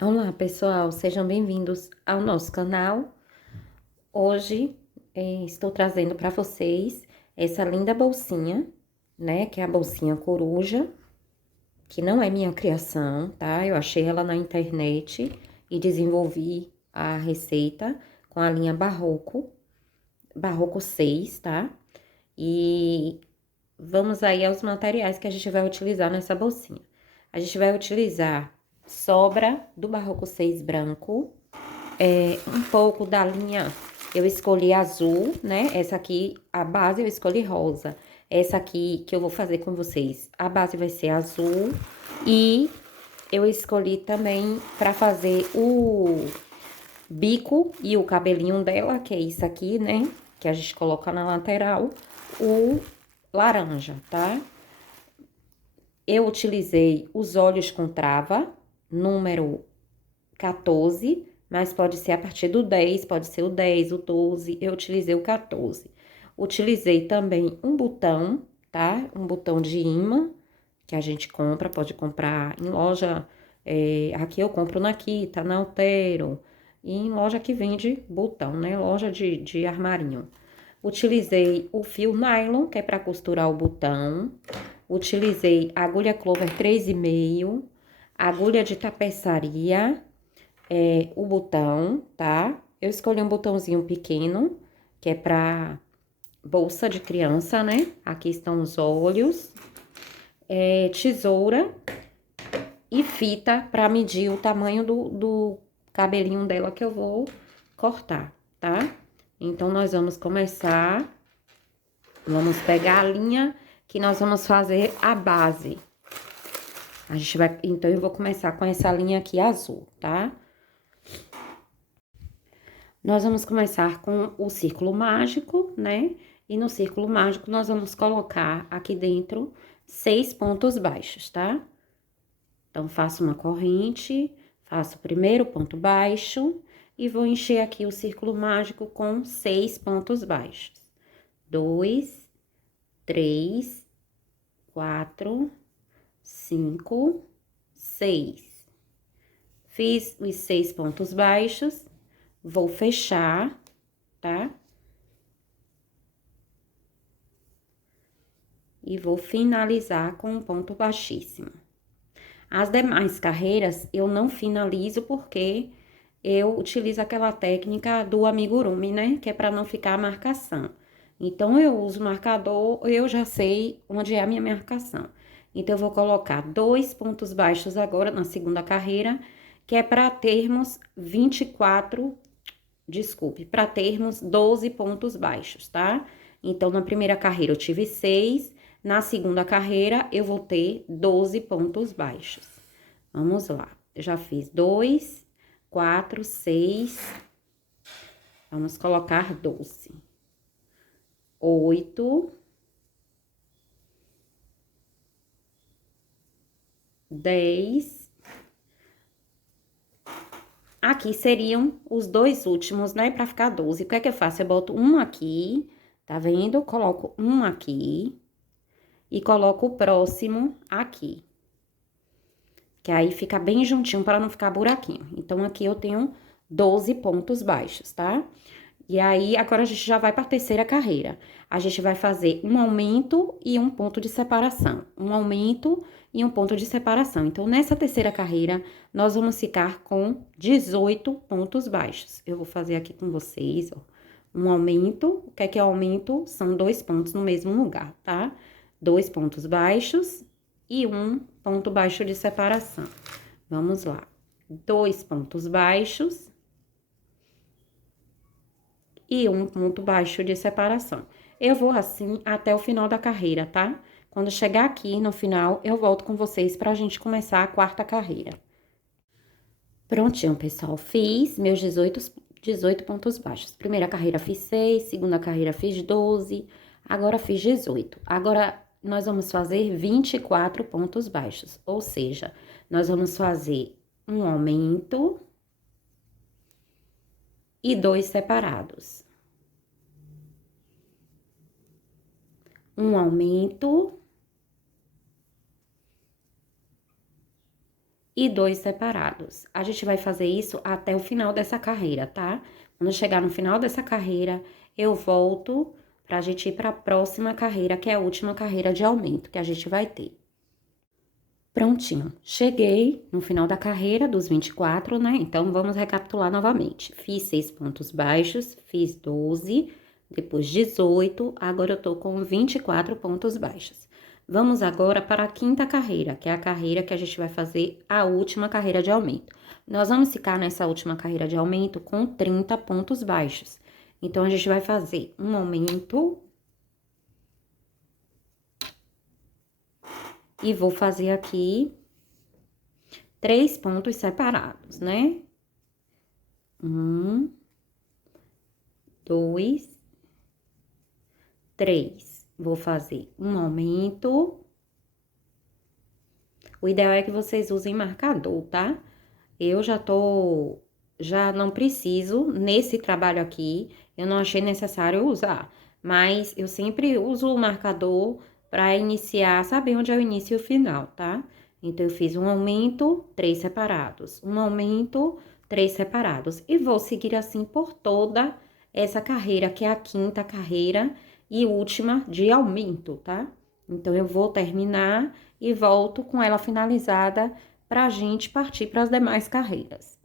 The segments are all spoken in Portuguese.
Olá, pessoal, sejam bem-vindos ao nosso canal. Hoje estou trazendo para vocês essa linda bolsinha, né? Que é a bolsinha coruja, que não é minha criação, tá? Eu achei ela na internet e desenvolvi a receita com a linha Barroco 6, tá? E vamos aí aos materiais que a gente vai utilizar nessa bolsinha. A gente vai utilizar sobra do Barroco 6 branco, um pouco da linha, eu escolhi azul, né? Essa aqui, a base eu escolhi rosa. Essa aqui que eu vou fazer com vocês, a base vai ser azul. E eu escolhi também para fazer o bico e o cabelinho dela, que é isso aqui, né? Que a gente coloca na lateral, o laranja, tá? Eu utilizei os olhos com trava, número 14, mas pode ser a partir do 10, pode ser o 10, o 12, eu utilizei o 14. Utilizei também um botão, tá? Um botão de imã, que a gente compra, pode comprar em loja, aqui eu compro na Kita, na Altero, e em loja que vende botão, né? Loja de armarinho. Utilizei o fio nylon, que é para costurar o botão. Utilizei agulha clover 3,5, agulha de tapeçaria, o botão, tá? Eu escolhi um botãozinho pequeno, que é pra bolsa de criança, né? Aqui estão os olhos, tesoura e fita pra medir o tamanho do cabelinho dela que eu vou cortar, tá? Então, nós vamos começar, vamos pegar a linha que nós vamos fazer a base. Então, eu vou começar com essa linha aqui azul, tá? Nós vamos começar com o círculo mágico, né? E no círculo mágico, nós vamos colocar aqui dentro 6 pontos baixos, tá? Então, faço uma corrente, faço o primeiro ponto baixo e vou encher aqui o círculo mágico com 6 pontos baixos. 2, 3, 4, 5, 6. Fiz os 6 pontos baixos, vou fechar, tá? E vou finalizar com um ponto baixíssimo. As demais carreiras eu não finalizo porque eu utilizo aquela técnica do amigurumi, né? Que é para não ficar a marcação. Então, eu uso o marcador, eu já sei onde é a minha marcação. Então, eu vou colocar 2 pontos baixos agora na segunda carreira, que é para termos 24, desculpe, para termos 12 pontos baixos, tá? Então, na primeira carreira eu tive 6, na segunda carreira eu vou ter 12 pontos baixos. Vamos lá, eu já fiz 2, 4, 6, vamos colocar 12. 8, 10. Aqui seriam os dois últimos, né, pra ficar 12. O que é que eu faço? Eu boto um aqui, tá vendo? Coloco um aqui e coloco o próximo aqui. Que aí fica bem juntinho para não ficar buraquinho. Então, aqui eu tenho 12 pontos baixos, tá? E aí, agora a gente já vai para a terceira carreira. A gente vai fazer um aumento e um ponto de separação. Um aumento e um ponto de separação. Então, nessa terceira carreira, nós vamos ficar com 18 pontos baixos. Eu vou fazer aqui com vocês, ó. Um aumento, o que é aumento? São 2 pontos no mesmo lugar, tá? 2 pontos baixos e um ponto baixo de separação. Vamos lá. 2 pontos baixos e um ponto baixo de separação. Eu vou assim até o final da carreira, tá? Quando chegar aqui no final, eu volto com vocês pra gente começar a quarta carreira. Prontinho, pessoal. Fiz meus 18 pontos baixos. Primeira carreira fiz 6, segunda carreira fiz 12, agora fiz 18. Agora, nós vamos fazer 24 pontos baixos, ou seja, nós vamos fazer um aumento e 2 separados. Um aumento e 2 separados. A gente vai fazer isso até o final dessa carreira, tá? Quando chegar no final dessa carreira, eu volto pra gente ir pra próxima carreira, que é a última carreira de aumento que a gente vai ter. Prontinho, cheguei no final da carreira dos 24, né? Então, vamos recapitular novamente. Fiz 6 pontos baixos, fiz 12, depois 18, agora eu tô com 24 pontos baixos. Vamos agora para a quinta carreira, que é a carreira que a gente vai fazer a última carreira de aumento. Nós vamos ficar nessa última carreira de aumento com 30 pontos baixos. Então, a gente vai fazer um aumento. E vou fazer aqui 3 pontos separados, né? 1, 2, 3. Vou fazer um aumento. O ideal é que vocês usem marcador, tá? Eu já não preciso, nesse trabalho aqui, eu não achei necessário usar. Mas eu sempre uso o marcador para iniciar, saber onde é o início e o final, tá? Então, eu fiz um aumento, 3 separados. Um aumento, 3 separados. E vou seguir assim por toda essa carreira, que é a quinta carreira e última de aumento, tá? Então, eu vou terminar e volto com ela finalizada pra gente partir para as demais carreiras.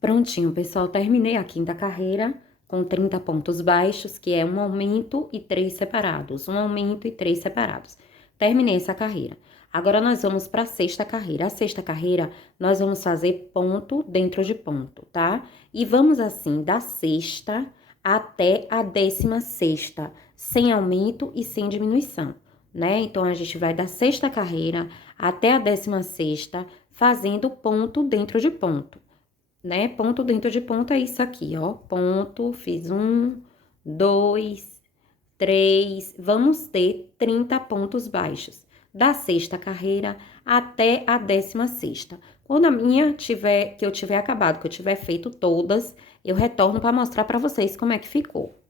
Prontinho, pessoal, terminei a quinta carreira com 30 pontos baixos, que é um aumento e 3 separados. Um aumento e 3 separados. Terminei essa carreira. Agora, nós vamos para a sexta carreira. A sexta carreira, nós vamos fazer ponto dentro de ponto, tá? E vamos assim, da sexta até a 16ª, sem aumento e sem diminuição, né? Então, a gente vai da sexta carreira até a 16ª, fazendo ponto dentro de ponto, né? Ponto dentro de ponto é isso aqui, ó. Ponto, fiz 1, 2, 3. Vamos ter 30 pontos baixos. Da sexta carreira até a 16ª. Quando a minha que eu tiver acabado, que eu tiver feito todas, eu retorno para mostrar para vocês como é que ficou.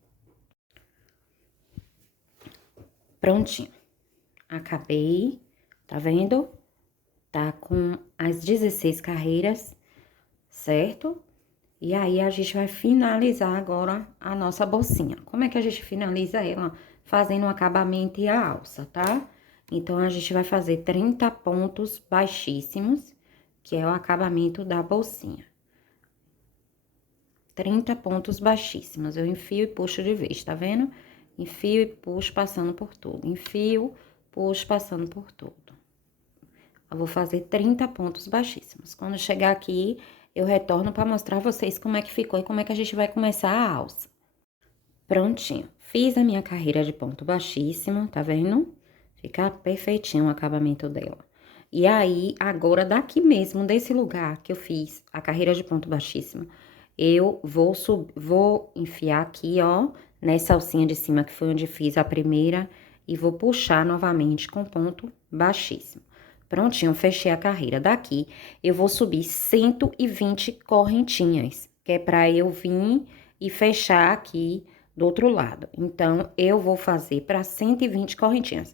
Prontinho. Acabei, tá vendo? Tá com as 16 carreiras, certo? E aí, a gente vai finalizar agora a nossa bolsinha. Como é que a gente finaliza ela? Fazendo o acabamento e a alça, tá? Então, a gente vai fazer 30 pontos baixíssimos, que é o acabamento da bolsinha. 30 pontos baixíssimos. Eu enfio e puxo de vez, tá vendo? Enfio e puxo passando por tudo. Enfio, puxo passando por tudo. Eu vou fazer 30 pontos baixíssimos. Quando chegar aqui, eu retorno para mostrar a vocês como é que ficou e como é que a gente vai começar a alça. Prontinho. Fiz a minha carreira de ponto baixíssimo, tá vendo? Fica perfeitinho o acabamento dela. E aí, agora, daqui mesmo, desse lugar que eu fiz a carreira de ponto baixíssimo, eu vou enfiar aqui, ó, nessa alcinha de cima, que foi onde fiz a primeira, e vou puxar novamente com ponto baixíssimo. Prontinho, fechei a carreira. Daqui, eu vou subir 120 correntinhas, que é pra eu vir e fechar aqui do outro lado. Então, eu vou fazer para 120 correntinhas.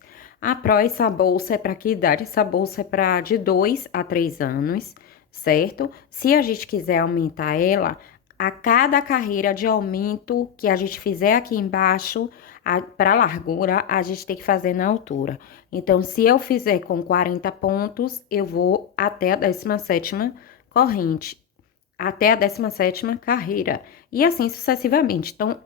Essa bolsa é para que idade? Essa bolsa é para de 2 a 3 anos, certo? Se a gente quiser aumentar ela, a cada carreira de aumento que a gente fizer aqui embaixo, para largura, a gente tem que fazer na altura. Então, se eu fizer com 40 pontos, eu vou até a 17ª corrente, até a 17ª carreira, e assim sucessivamente. Então,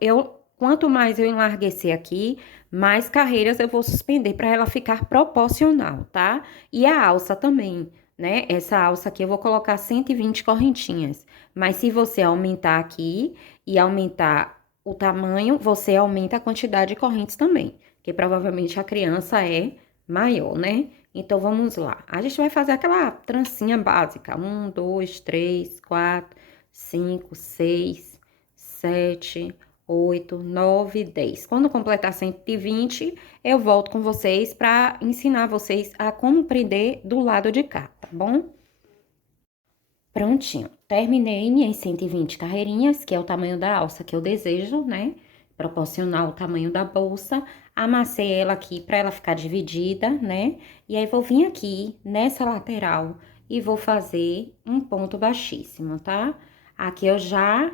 quanto mais eu enlarguecer aqui, mais carreiras eu vou suspender para ela ficar proporcional, tá? E a alça também, né? Essa alça aqui eu vou colocar 120 correntinhas. Mas se você aumentar aqui e aumentar o tamanho, você aumenta a quantidade de correntes também, porque provavelmente a criança é maior, né? Então, vamos lá. A gente vai fazer aquela trancinha básica. 1, 2, 3, 4, 5, 6, 7, 8, 9, 10. Quando completar 120, eu volto com vocês para ensinar vocês a como prender do lado de cá, tá bom? Prontinho. Terminei minhas 120 carreirinhas, que é o tamanho da alça que eu desejo, né? Proporcional ao tamanho da bolsa. Amassei ela aqui para ela ficar dividida, né? E aí, vou vir aqui nessa lateral e vou fazer um ponto baixíssimo, tá? Aqui eu já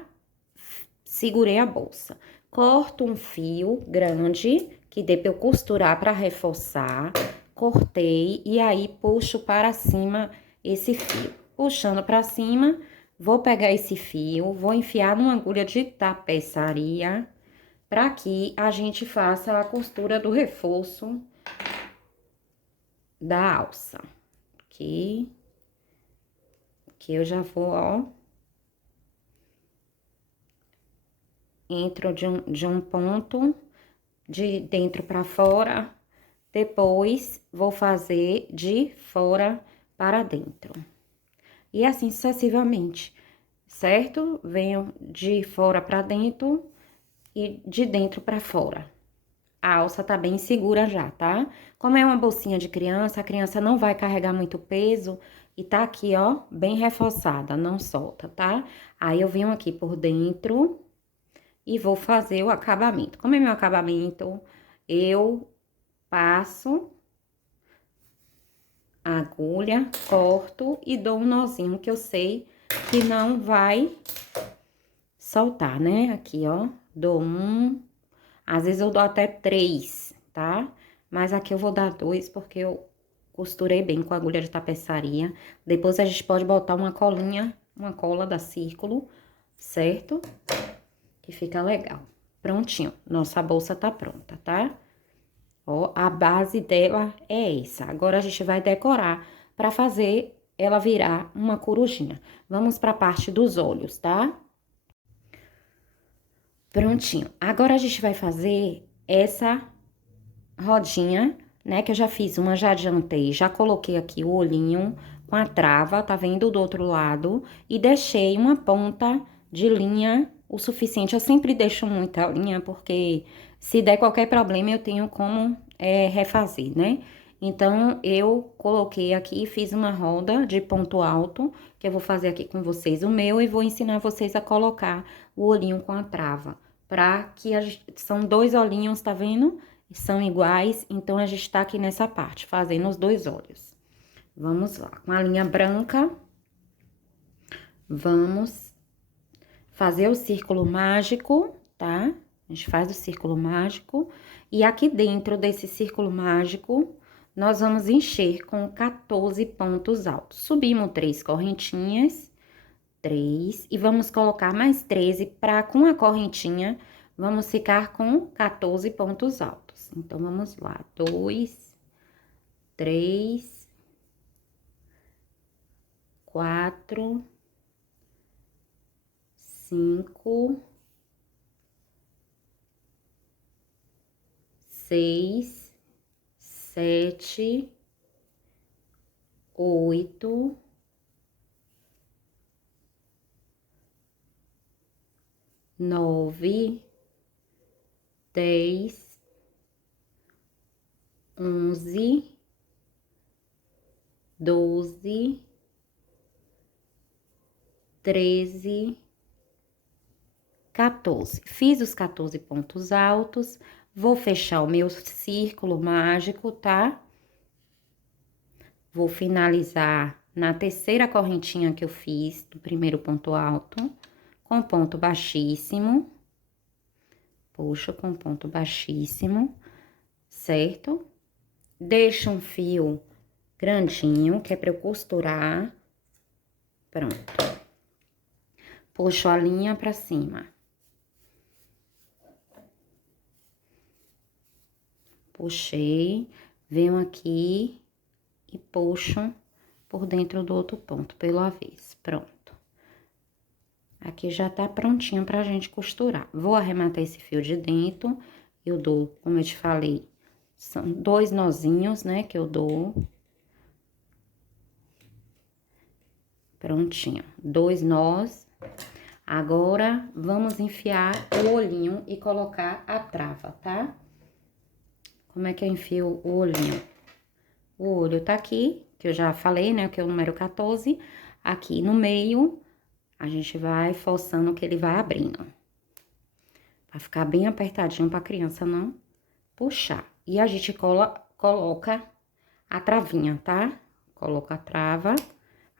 segurei a bolsa. Corto um fio grande, que dê pra eu costurar pra reforçar. Cortei e aí puxo para cima esse fio. Puxando pra cima, vou pegar esse fio, vou enfiar numa agulha de tapeçaria, para que a gente faça a costura do reforço da alça. Aqui eu já vou, ó, entro de um ponto de dentro para fora, depois vou fazer de fora para dentro. E assim sucessivamente, certo? Venho de fora para dentro e de dentro para fora. A alça tá bem segura já, tá? Como é uma bolsinha de criança, a criança não vai carregar muito peso e tá aqui, ó, bem reforçada, não solta, tá? Aí eu venho aqui por dentro e vou fazer o acabamento. Como é meu acabamento, eu passo a agulha, corto e dou um nozinho que eu sei que não vai soltar, né? Aqui, ó, dou um, às vezes eu dou até 3, tá? Mas aqui eu vou dar 2 porque eu costurei bem com a agulha de tapeçaria. Depois a gente pode botar uma colinha, uma cola da Círculo, certo? Que fica legal. Prontinho, nossa bolsa tá pronta, tá? Ó, a base dela é essa. Agora a gente vai decorar pra fazer ela virar uma corujinha. Vamos pra parte dos olhos, tá? Prontinho. Agora a gente vai fazer essa rodinha, né? Que eu já fiz uma, já adiantei, já coloquei aqui o olhinho com a trava, tá vendo, do outro lado, e deixei uma ponta de linha o suficiente. Eu sempre deixo muita linha, porque se der qualquer problema, eu tenho como refazer, né? Então, eu coloquei aqui e fiz uma roda de ponto alto, que eu vou fazer aqui com vocês o meu, e vou ensinar vocês a colocar o olhinho com a trava, pra que são 2 olhinhos, tá vendo? São iguais, então a gente tá aqui nessa parte, fazendo os 2 olhos. Vamos lá, com a linha branca, vamos fazer o círculo mágico, tá? A gente faz o círculo mágico, e aqui dentro desse círculo mágico, nós vamos encher com 14 pontos altos. Subimos 3 correntinhas, 3, e vamos colocar mais 13 para com a correntinha, vamos ficar com 14 pontos altos. Então, vamos lá, 2, 3, 4, 5, 6, 7, 8, 9, 10, 11, 12, 13, 14. Fiz os 14 pontos altos, vou fechar o meu círculo mágico, tá? Vou finalizar na terceira correntinha que eu fiz do primeiro ponto alto, com ponto baixíssimo. Puxo com ponto baixíssimo, certo? Deixo um fio grandinho, que é pra eu costurar. Pronto. Puxo a linha pra cima. Puxei, venho aqui e puxo por dentro do outro ponto, pelo avesso. Pronto. Aqui já tá prontinho pra gente costurar. Vou arrematar esse fio de dentro, eu dou, como eu te falei, são 2 nozinhos, né, que eu dou. Prontinho, 2 nós. Agora, vamos enfiar o olhinho e colocar a trava, tá? Como é que eu enfio o olhinho? O olho tá aqui, que eu já falei, né, que é o número 14. Aqui no meio, a gente vai forçando que ele vai abrindo. Vai ficar bem apertadinho pra criança não puxar. E a gente coloca a travinha, tá? Coloca a trava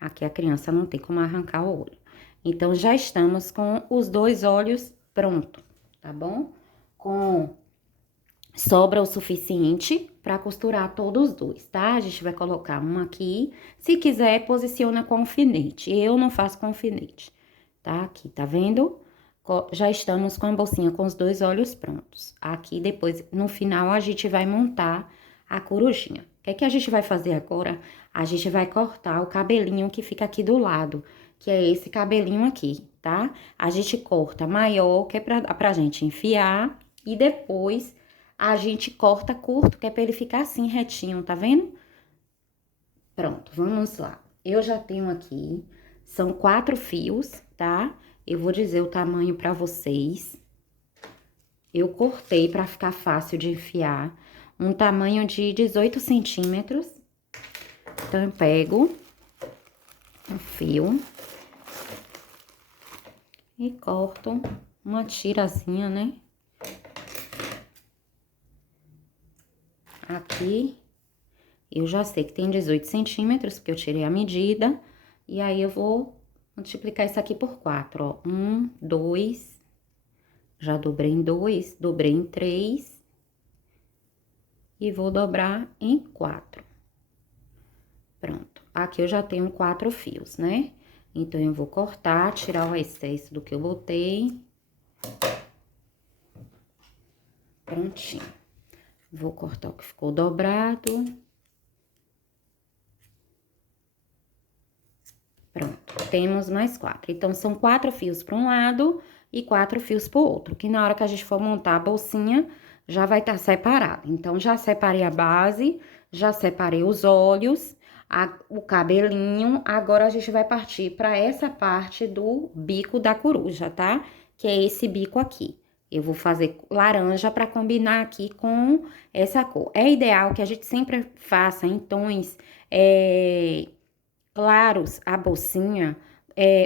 Aqui a criança não tem como arrancar o olho. Então, já estamos com os 2 olhos pronto, tá bom? Sobra o suficiente para costurar todos os 2, tá? A gente vai colocar um aqui. Se quiser, posiciona com alfinete. Eu não faço com alfinete, tá? Aqui, tá vendo? Já estamos com a bolsinha com os 2 olhos prontos. Aqui, depois, no final, a gente vai montar a corujinha. O que é que a gente vai fazer agora? A gente vai cortar o cabelinho que fica aqui do lado, que é esse cabelinho aqui, tá? A gente corta maior, que é pra gente enfiar, e depois a gente corta curto, que é pra ele ficar assim, retinho, tá vendo? Pronto, vamos lá. Eu já tenho aqui, são 4 fios, tá? Eu vou dizer o tamanho pra vocês. Eu cortei pra ficar fácil de enfiar, um tamanho de 18 centímetros. Então, eu pego um fio e corto uma tirazinha, né? Aqui, eu já sei que tem 18 centímetros, porque eu tirei a medida. E aí, eu vou multiplicar isso aqui por 4, ó. 1, 2, já dobrei em 2, dobrei em 3. E vou dobrar em 4. Pronto. Aqui eu já tenho 4 fios, né? Então, eu vou cortar, tirar o excesso do que eu botei. Prontinho. Vou cortar o que ficou dobrado. Pronto, temos mais 4. Então, são 4 fios para um lado e 4 fios para o outro. Que na hora que a gente for montar a bolsinha, já vai estar separado. Então, já separei a base, já separei os olhos, o cabelinho. Agora, a gente vai partir para essa parte do bico da coruja, tá? Que é esse bico aqui. Eu vou fazer laranja para combinar aqui com essa cor. É ideal que a gente sempre faça em tons claros a bolsinha,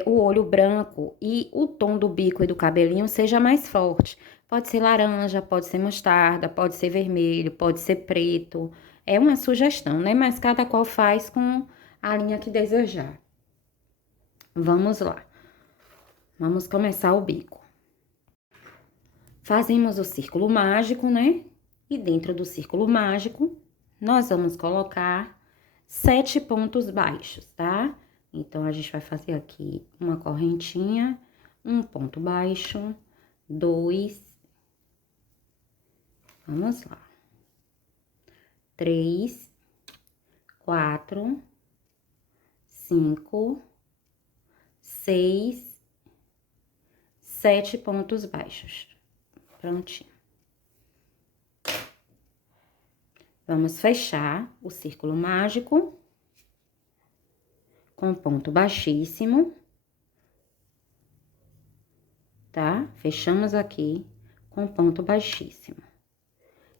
o olho branco e o tom do bico e do cabelinho seja mais forte. Pode ser laranja, pode ser mostarda, pode ser vermelho, pode ser preto. É uma sugestão, né? Mas cada qual faz com a linha que desejar. Vamos lá. Vamos começar o bico. Fazemos o círculo mágico, né? E dentro do círculo mágico, nós vamos colocar 7 pontos baixos, tá? Então, a gente vai fazer aqui uma correntinha, um ponto baixo, 2, vamos lá, 3, 4, 5, 6, 7 pontos baixos. Prontinho. Vamos fechar o círculo mágico com ponto baixíssimo, tá? Fechamos aqui com ponto baixíssimo.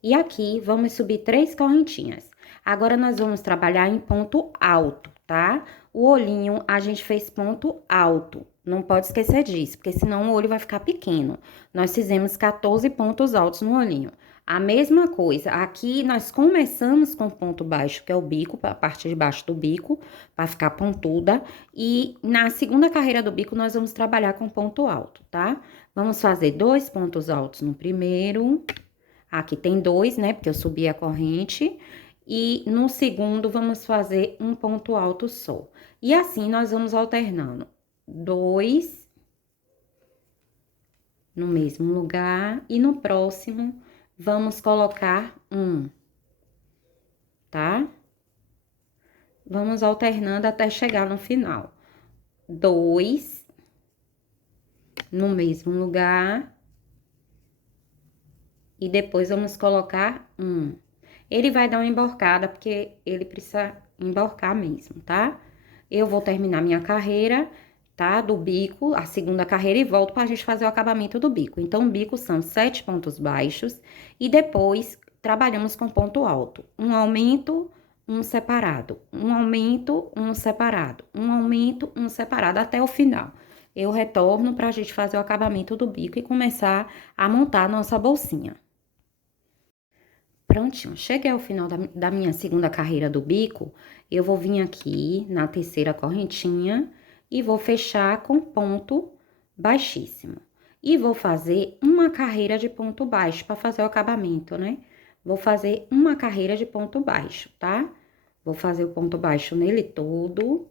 E aqui, vamos subir 3 correntinhas. Agora, nós vamos trabalhar em ponto alto, tá? O olhinho, a gente fez ponto alto. Não pode esquecer disso, porque senão o olho vai ficar pequeno. Nós fizemos 14 pontos altos no olhinho. A mesma coisa, aqui nós começamos com ponto baixo, que é o bico, a parte de baixo do bico, para ficar pontuda. E na segunda carreira do bico, nós vamos trabalhar com ponto alto, tá? Vamos fazer 2 pontos altos no primeiro. Aqui tem 2, né? Porque eu subi a corrente. E no segundo, vamos fazer um ponto alto só. E assim, nós vamos alternando. 2 no mesmo lugar. E no próximo, vamos colocar 1, tá? Vamos alternando até chegar no final. 2 no mesmo lugar. E depois, vamos colocar 1. Ele vai dar uma emborcada, porque ele precisa emborcar mesmo, tá? Eu vou terminar minha carreira, tá? Do bico, a segunda carreira, e volto pra gente fazer o acabamento do bico. Então, o bico são 7 pontos baixos, e depois, trabalhamos com ponto alto. Um aumento, um separado. Um aumento, um separado. Um aumento, um separado, até o final. Eu retorno pra gente fazer o acabamento do bico e começar a montar a nossa bolsinha. Prontinho, cheguei ao final da minha segunda carreira do bico, eu vou vir aqui na terceira correntinha e vou fechar com ponto baixíssimo. E vou fazer uma carreira de ponto baixo para fazer o acabamento, né? Vou fazer uma carreira de ponto baixo, tá? Vou fazer o ponto baixo nele todo.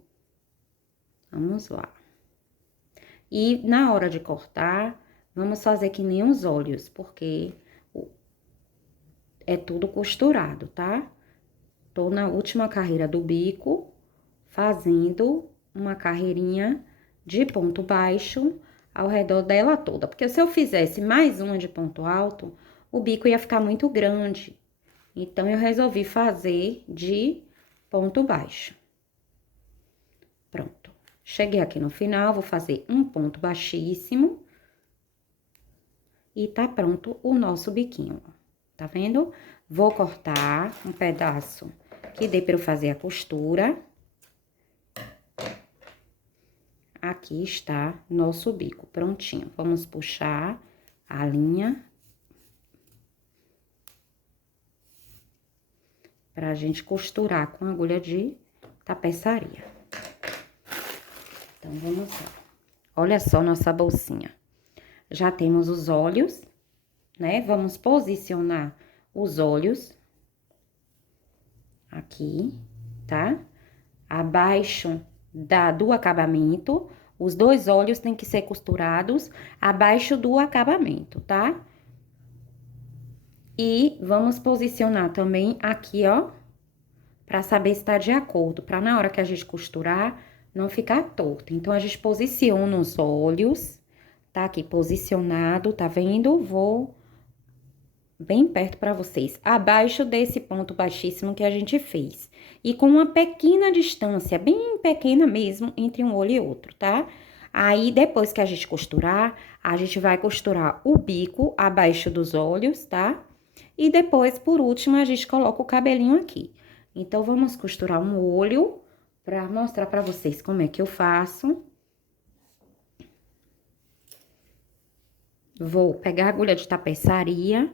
Vamos lá. E na hora de cortar, vamos fazer que nem os olhos, porque é tudo costurado, tá? Tô na última carreira do bico, fazendo uma carreirinha de ponto baixo ao redor dela toda. Porque se eu fizesse mais uma de ponto alto, o bico ia ficar muito grande. Então, eu resolvi fazer de ponto baixo. Pronto. Cheguei aqui no final, vou fazer um ponto baixíssimo. E tá pronto o nosso biquinho, ó. Tá vendo? Vou cortar um pedaço que dê pra eu fazer a costura. Aqui está nosso bico prontinho. Vamos puxar a linha pra gente costurar com agulha de tapeçaria. Então, vamos lá. Olha só nossa bolsinha. Já temos os olhos, né? Vamos posicionar os olhos aqui, tá? Abaixo do acabamento, os dois olhos têm que ser costurados abaixo do acabamento, tá? E vamos posicionar também aqui, ó, pra saber se tá de acordo, pra na hora que a gente costurar, não ficar torto. Então, a gente posiciona os olhos, tá aqui posicionado, tá vendo? Vou bem perto pra vocês, abaixo desse ponto baixíssimo que a gente fez. E com uma pequena distância, bem pequena mesmo, entre um olho e outro, tá? Aí, depois que a gente costurar, a gente vai costurar o bico abaixo dos olhos, tá? E depois, por último, a gente coloca o cabelinho aqui. Então, vamos costurar um olho pra mostrar pra vocês como é que eu faço. Vou pegar a agulha de tapeçaria,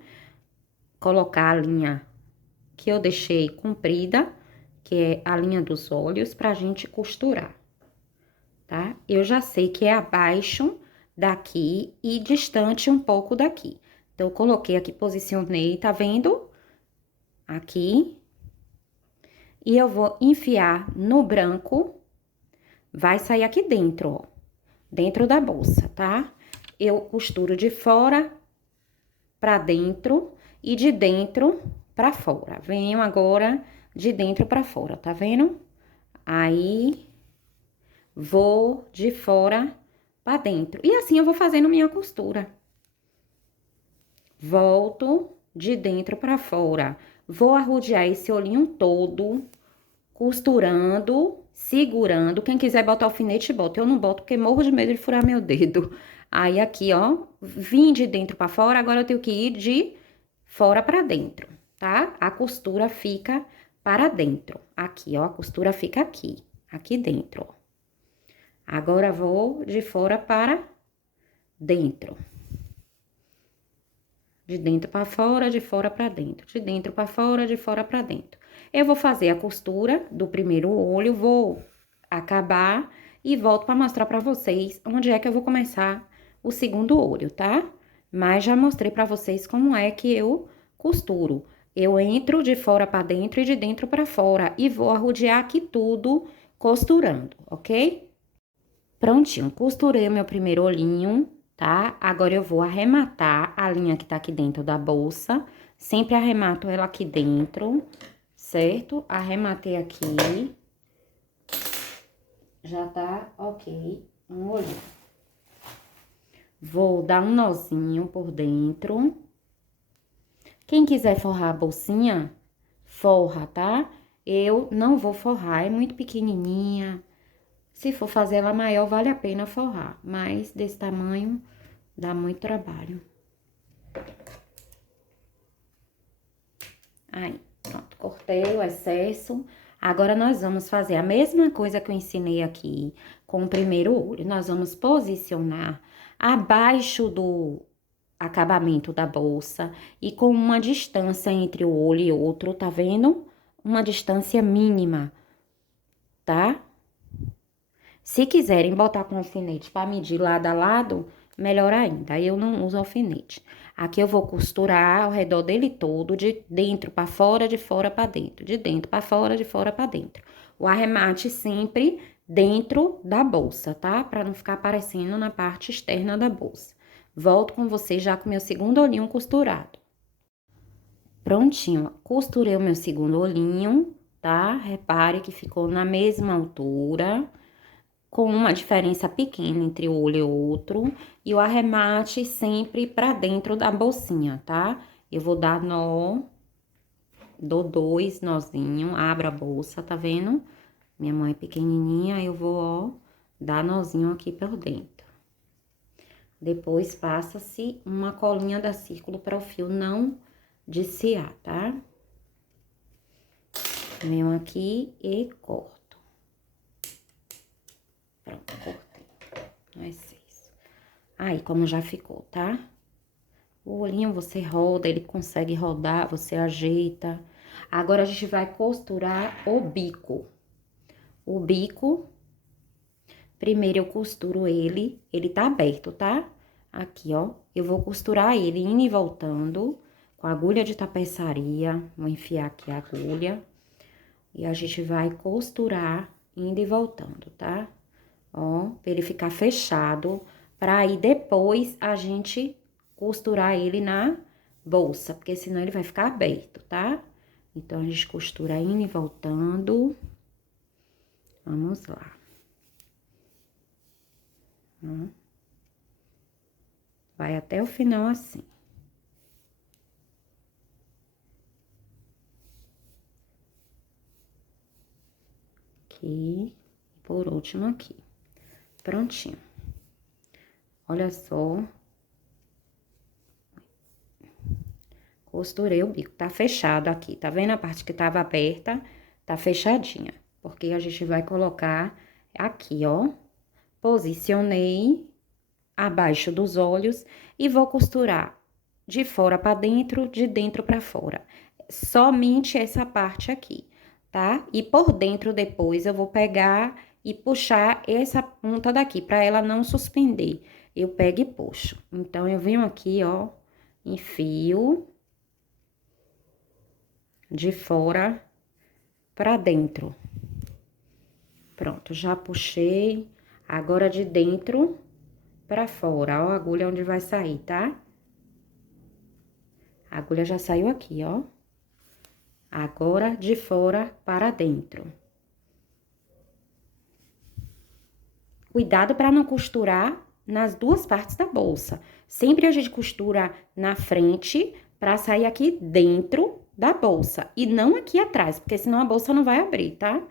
colocar a linha que eu deixei comprida, que é a linha dos olhos, pra gente costurar, tá? Eu já sei que é abaixo daqui e distante um pouco daqui. Então, eu coloquei aqui, posicionei, tá vendo? Aqui. E eu vou enfiar no branco, vai sair aqui dentro, ó, dentro da bolsa, tá? Eu costuro de fora pra dentro e de dentro pra fora. Venho agora de dentro pra fora, tá vendo? Aí, vou de fora pra dentro. E assim eu vou fazendo minha costura. Volto de dentro pra fora. Vou arrodear esse olhinho todo, costurando, segurando. Quem quiser botar alfinete, bota. Eu não boto porque morro de medo de furar meu dedo. Aí, aqui, ó, vim de dentro pra fora, agora eu tenho que ir de fora pra dentro, tá? A costura fica para dentro. Aqui, ó, a costura fica aqui dentro, ó. Agora, vou de fora para dentro. De dentro para fora, de fora para dentro. De dentro para fora, de fora para dentro. Eu vou fazer a costura do primeiro olho, vou acabar e volto para mostrar para vocês onde é que eu vou começar o segundo olho, tá? Mas já mostrei para vocês como é que eu costuro. Eu entro de fora para dentro e de dentro para fora e vou arrodear aqui tudo costurando, ok? Prontinho, costurei o meu primeiro olhinho, tá? Agora, eu vou arrematar a linha que tá aqui dentro da bolsa. Sempre arremato ela aqui dentro, certo? Arrematei aqui. Já tá ok um olhinho. Vou dar um nozinho por dentro. Quem quiser forrar a bolsinha, forra, tá? Eu não vou forrar, é muito pequenininha. Se for fazer ela maior, vale a pena forrar. Mas desse tamanho, dá muito trabalho. Aí, pronto, cortei o excesso. Agora, nós vamos fazer a mesma coisa que eu ensinei aqui com o primeiro olho. Nós vamos posicionar abaixo acabamento da bolsa e com uma distância entre o olho e outro, tá vendo? Uma distância mínima, tá? Se quiserem botar com alfinete para medir lado a lado, melhor ainda. Aí eu não uso alfinete. Aqui eu vou costurar ao redor dele todo, de dentro para fora, de fora para dentro, de dentro para fora, de fora para dentro. O arremate sempre dentro da bolsa, tá? Para não ficar aparecendo na parte externa da bolsa. Volto com vocês já com meu segundo olhinho costurado. Prontinho, costurei o meu segundo olhinho, tá? Repare que ficou na mesma altura, com uma diferença pequena entre o olho e o outro, e o arremate sempre pra dentro da bolsinha, tá? Eu vou dar nó, dou 2 nozinhos, abro a bolsa, tá vendo? Minha mão é pequenininha, eu vou, ó, dar nozinho aqui por dentro. Depois, passa-se uma colinha da círculo para o fio não desfiar, tá? Venho aqui e corto. Pronto, cortei. No excesso. Aí, como já ficou, tá? O olhinho você roda, ele consegue rodar, você ajeita. Agora, a gente vai costurar o bico. O bico, primeiro eu costuro ele tá aberto, tá? Aqui, ó, eu vou costurar ele indo e voltando com agulha de tapeçaria. Vou enfiar aqui a agulha. E a gente vai costurar indo e voltando, tá? Ó, pra ele ficar fechado, pra aí depois a gente costurar ele na bolsa, porque senão ele vai ficar aberto, tá? Então, a gente costura indo e voltando. Vamos lá. Ó. Vai até o final assim. Aqui, por último aqui. Prontinho. Olha só. Costurei o bico, tá fechado aqui, tá vendo a parte que tava aberta? Tá fechadinha, porque a gente vai colocar aqui, ó. Posicionei abaixo dos olhos e vou costurar de fora pra dentro, de dentro pra fora. Somente essa parte aqui, tá? E por dentro depois eu vou pegar e puxar essa ponta daqui, pra ela não suspender. Eu pego e puxo. Então, eu venho aqui, ó, enfio de fora pra dentro. Pronto, já puxei. Agora, de dentro pra fora, ó, a agulha onde vai sair, tá? A agulha já saiu aqui, ó. Agora, de fora para dentro. Cuidado para não costurar nas duas partes da bolsa. Sempre a gente costura na frente para sair aqui dentro da bolsa e não aqui atrás, porque senão a bolsa não vai abrir, tá?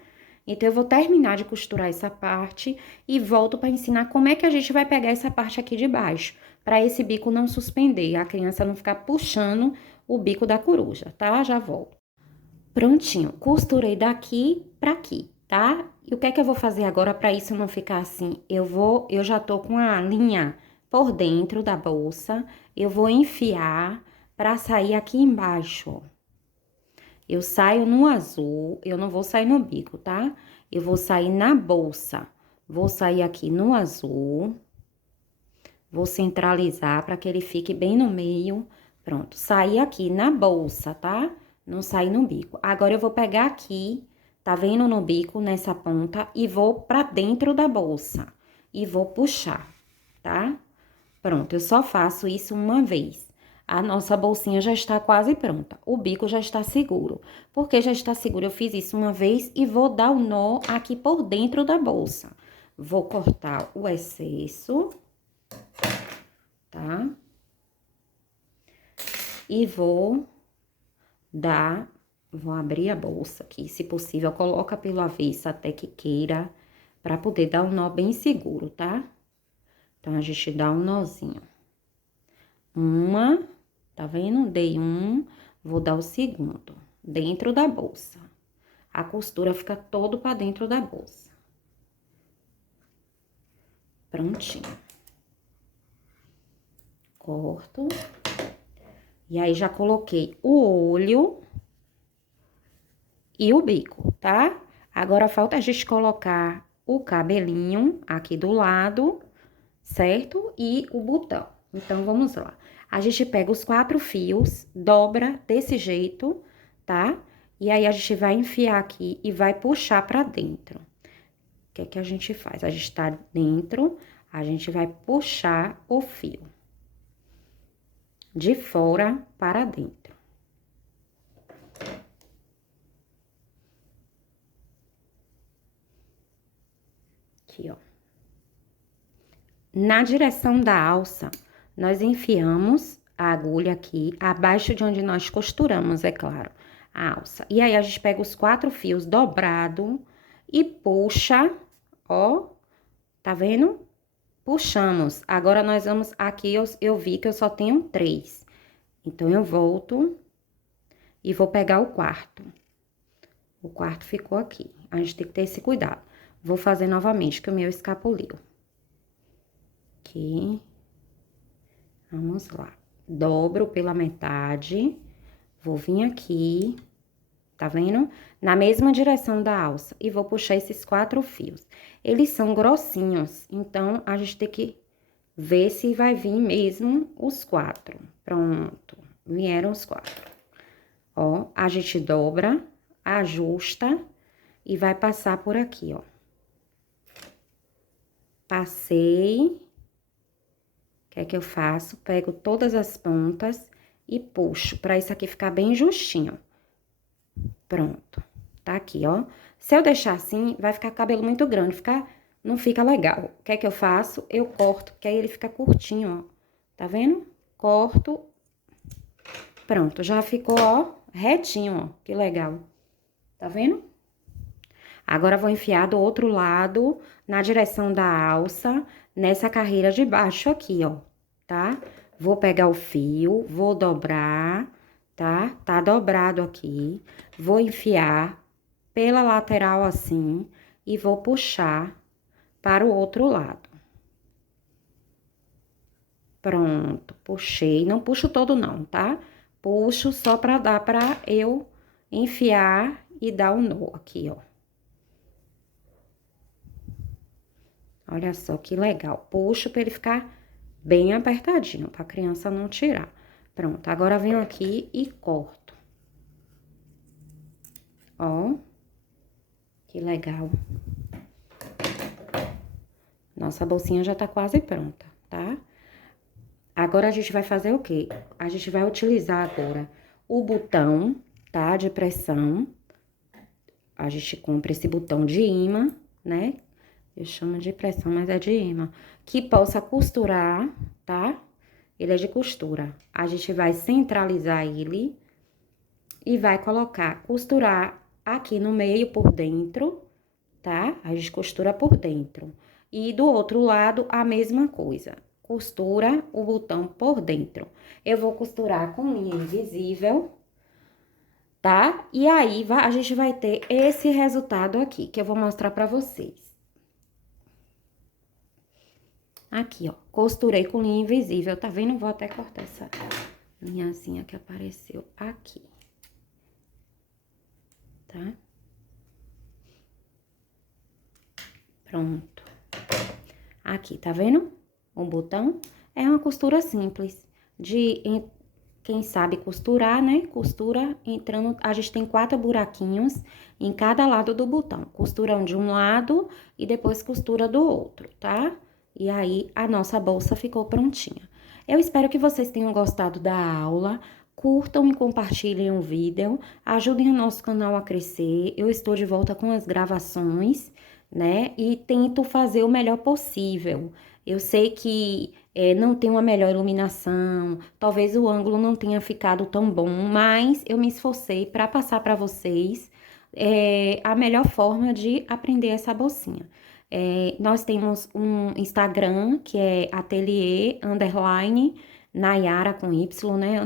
Então, eu vou terminar de costurar essa parte e volto para ensinar como é que a gente vai pegar essa parte aqui de baixo, para esse bico não suspender, a criança não ficar puxando o bico da coruja, tá? Já volto. Prontinho, costurei daqui pra aqui, tá? E o que é que eu vou fazer agora para isso não ficar assim? Eu já tô com a linha por dentro da bolsa, eu vou enfiar pra sair aqui embaixo, ó. Eu saio no azul, eu não vou sair no bico, tá? Eu vou sair na bolsa. Vou sair aqui no azul. Vou centralizar para que ele fique bem no meio. Pronto, saí aqui na bolsa, tá? Não saí no bico. Agora, eu vou pegar aqui, tá vendo no bico, nessa ponta, e vou pra dentro da bolsa. E vou puxar, tá? Pronto, eu só faço isso uma vez. A nossa bolsinha já está quase pronta. O bico já está seguro. Porque já está seguro, eu fiz isso uma vez e vou dar o nó aqui por dentro da bolsa. Vou cortar o excesso, tá? E vou abrir a bolsa aqui, se possível, coloca pelo avesso até que queira, pra poder dar um nó bem seguro, tá? Então, a gente dá um nozinho. Tá vendo? Dei um, vou dar o segundo, dentro da bolsa. A costura fica todo pra dentro da bolsa. Prontinho. Corto. E aí, já coloquei o olho e o bico, tá? Agora, falta a gente colocar o cabelinho aqui do lado, certo? E o botão. Então, vamos lá. A gente pega os 4 fios, dobra desse jeito, tá? E aí, a gente vai enfiar aqui e vai puxar pra dentro. O que é que a gente faz? A gente tá dentro, a gente vai puxar o fio de fora para dentro. Aqui, ó. Na direção da alça, nós enfiamos a agulha aqui, abaixo de onde nós costuramos, é claro, a alça. E aí, a gente pega os 4 fios dobrado e puxa, ó, tá vendo? Puxamos. Agora, nós vamos, aqui eu vi que eu só tenho 3. Então, eu volto e vou pegar o quarto. O quarto ficou aqui. A gente tem que ter esse cuidado. Vou fazer novamente, que o meu escapuliu. Aqui. Vamos lá. Dobro pela metade. Vou vir aqui, tá vendo? Na mesma direção da alça. E vou puxar esses 4 fios. Eles são grossinhos, então, a gente tem que ver se vai vir mesmo os 4. Pronto. Vieram os 4. Ó, a gente dobra, ajusta e vai passar por aqui, ó. Passei. O que é que eu faço? Pego todas as pontas e puxo, pra isso aqui ficar bem justinho. Pronto. Tá aqui, ó. Se eu deixar assim, vai ficar cabelo muito grande, não fica legal. O que é que eu faço? Eu corto, porque aí ele fica curtinho, ó. Tá vendo? Corto. Pronto, já ficou, ó, retinho, ó. Que legal. Tá vendo? Agora, vou enfiar do outro lado, na direção da alça, nessa carreira de baixo aqui, ó, tá? Vou pegar o fio, vou dobrar, tá? Tá dobrado aqui. Vou enfiar pela lateral assim e vou puxar para o outro lado. Pronto, puxei. Não puxo todo não, tá? Puxo só pra dar pra eu enfiar e dar o nó aqui, ó. Olha só que legal. Puxo pra ele ficar bem apertadinho, pra criança não tirar. Pronto, agora venho aqui e corto. Ó. Que legal. Nossa bolsinha já tá quase pronta, tá? Agora, a gente vai fazer o quê? A gente vai utilizar agora o botão, tá? De pressão. A gente compra esse botão de imã, né? Eu chamo de pressão, mas é de imã. Que possa costurar, tá? Ele é de costura. A gente vai centralizar ele e vai colocar, costurar aqui no meio por dentro, tá? A gente costura por dentro. E do outro lado, a mesma coisa. Costura o botão por dentro. Eu vou costurar com linha invisível, tá? E aí, a gente vai ter esse resultado aqui, que eu vou mostrar pra vocês. Aqui, ó, costurei com linha invisível, tá vendo? Vou até cortar essa linhazinha que apareceu aqui. Tá? Pronto. Aqui, tá vendo? O botão é uma costura simples. Quem sabe costurar, né? Costura entrando... A gente tem 4 buraquinhos em cada lado do botão. Costura um de um lado e depois costura do outro, tá? E aí, a nossa bolsa ficou prontinha. Eu espero que vocês tenham gostado da aula. Curtam e compartilhem o vídeo. Ajudem o nosso canal a crescer. Eu estou de volta com as gravações, né? E tento fazer o melhor possível. Eu sei que não tem uma melhor iluminação, talvez o ângulo não tenha ficado tão bom, mas eu me esforcei para passar para vocês a melhor forma de aprender essa bolsinha. Nós temos um Instagram, que é ateliê, _ Nayara com Y, né,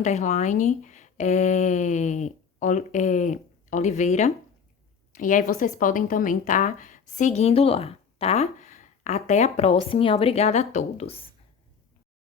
_ Oliveira. E aí, vocês podem também estar seguindo lá, tá? Até a próxima e obrigada a todos.